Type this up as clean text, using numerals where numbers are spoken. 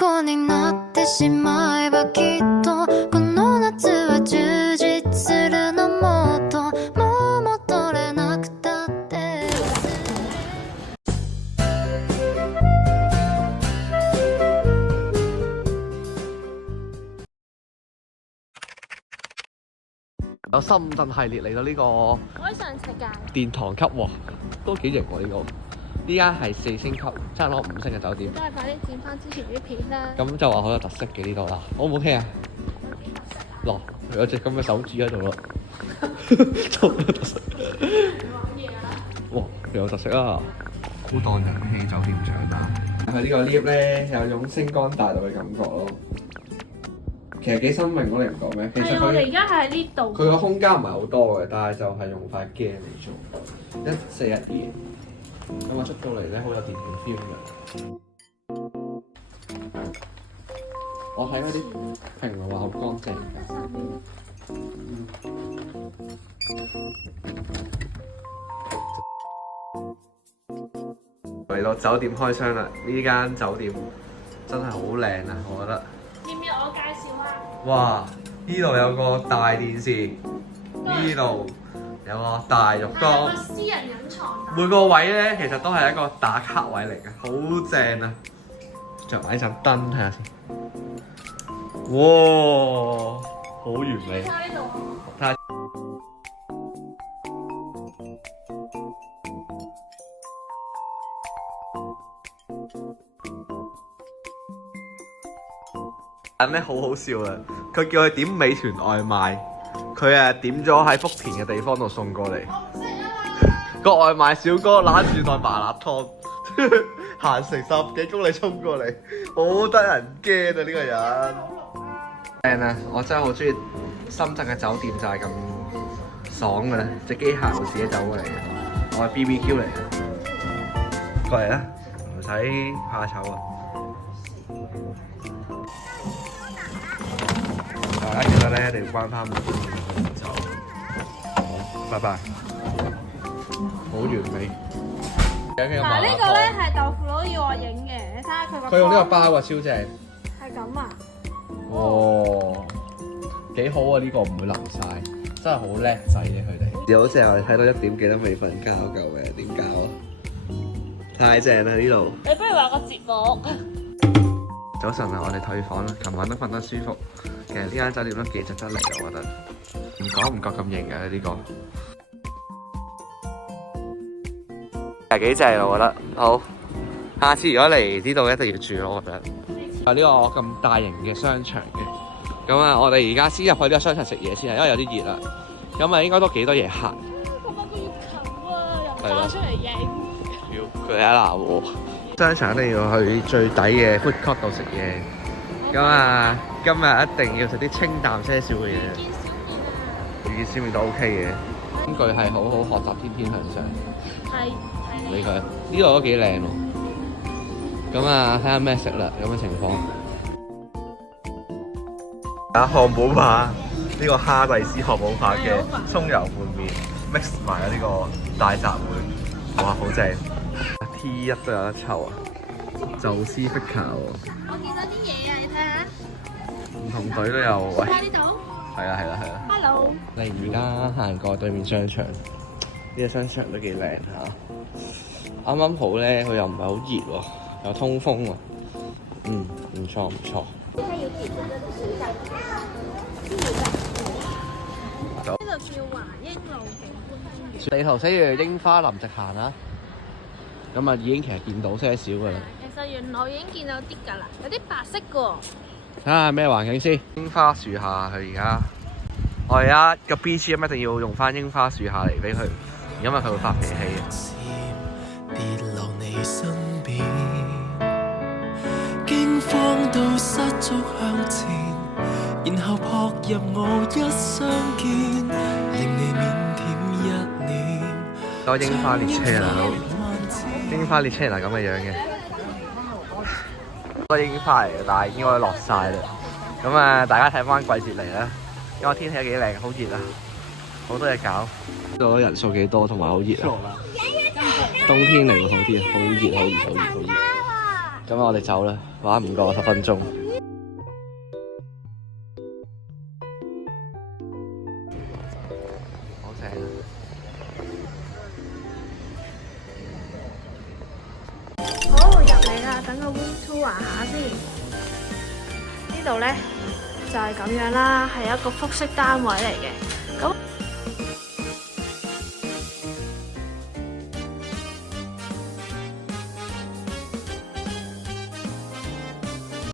虜になってしまえばきっとこの夏は充実するのもっともう戻れなくたって有深圳系列嚟到呢個海上世界殿堂級喎，都幾型喎呢個。呢間係4星級，差唔多5星嘅酒店。都係快啲剪翻之前啲片啦。咁就話好有特色嘅呢度啦，好唔 OK 啊？嗱，有隻咁嘅手指喺度咯，好有特色。哇，幾有特色啊！高檔人氣酒店長大。佢呢個 lift 咧有種星光大道嘅感覺咯。其實幾新穎咯，你唔覺咩？其實我哋而家係喺呢度。佢個空間唔係好多嘅，但係就係用塊鏡嚟做1412。咁我出到嚟咧，好有電影 feel 嘅。我睇嗰啲評論話好乾淨。嚟到酒店開箱啦！呢間酒店真係好靚啊，我覺得。要唔要我介紹啊？哇！呢度有個大電視，呢度有個大浴缸，個私人隱藏。每個位咧其實都係一個打卡位嚟嘅，好正啊！着埋呢盞燈睇下先，哇，好完美！睇下人咧好好笑啊！佢叫佢點美團外賣，佢點咗喺福田嘅地方度送過嚟。個外賣小哥攬住袋麻辣燙，行成10幾公里衝過嚟，好得人驚啊！呢個人正啊！我真係好中意深圳嘅酒店，就係咁爽嘅咧，隻機械會自己走過嚟嘅。我係 BBQ 嚟嘅，過嚟啦，唔使怕醜啊！大家記得咧，一定要關翻門走。好，拜拜。好完美。嗱，呢個咧係豆腐佬要我影嘅，你睇下佢個。佢用呢個包啊，超正。係咁啊！哇，幾好啊！呢個唔會淋晒，真係好叻仔嘅佢哋。有時候睇到1點幾都未瞓覺，救命！點搞啊？太正啦呢度。你不如話個節目。早晨啊，我哋退房啦。琴晚都瞓得舒服。其實呢間酒店都幾值得嚟，我覺得。唔講唔覺咁型嘅呢個。係幾正啊！我覺得好，下次如果嚟呢度一定要住咯，我覺得。係呢個咁大型嘅商場嘅，咁啊，我哋而家先入去呢個商場食嘢先啊，因為有啲熱啦。咁啊，應該都幾多嘢行。我覺得要近啊，又唔出嚟影。要佢喺鬧我。商場一定要去最底嘅 food court 度食嘢。咁啊，今日一定要食啲清淡些少嘅嘢。遇見小麵都 OK 嘅。工具係好好學習，天天向上。係。唔理佢，呢度都幾靚喎。咁啊，睇下咩食啦，咁嘅情況。漢堡扒，呢個蝦麗絲漢堡扒嘅葱油拌麵 mix 埋呢個大雜燴，哇，好正！T1都有得抽啊，宙斯 figure 喎。我見到啲嘢啊，你睇下。唔同隊都有，喂。喺呢度。係啦。Hello。你而家行過對面商場，呢個商場都幾靚嚇。啱啱好咧，佢又唔係好熱喎，有通風喎。唔錯。呢度叫華英路景觀公園。地圖寫住櫻花林直行啦，咁啊已經其實見到些少噶啦。其實原來已經見到啲㗎啦，有啲白色嘅喎。睇下咩環境先。櫻花樹下，佢而家我而家個 BGM 一定要用翻櫻花樹下嚟俾佢，因為佢會發脾氣嘅。跌落你身邊，驚慌到失足向前，然後撲入我一相見，令你腼腆一臉。個櫻花列車啊，大佬！櫻花列車係咁嘅樣嘅，個櫻花嚟嘅，但係應該落晒啦。咁啊，大家睇翻季節嚟啦，因為天氣幾靚，好熱啊，好多嘢搞。呢度人數幾多，同埋好熱啊！冬天嚟喎，冬天好熱。咁我哋走啦，玩唔過10分鐘。好正啊！好，入嚟啦，等個 room tour 下先。呢度咧就係咁樣啦，係一個複式單位嚟嘅。咁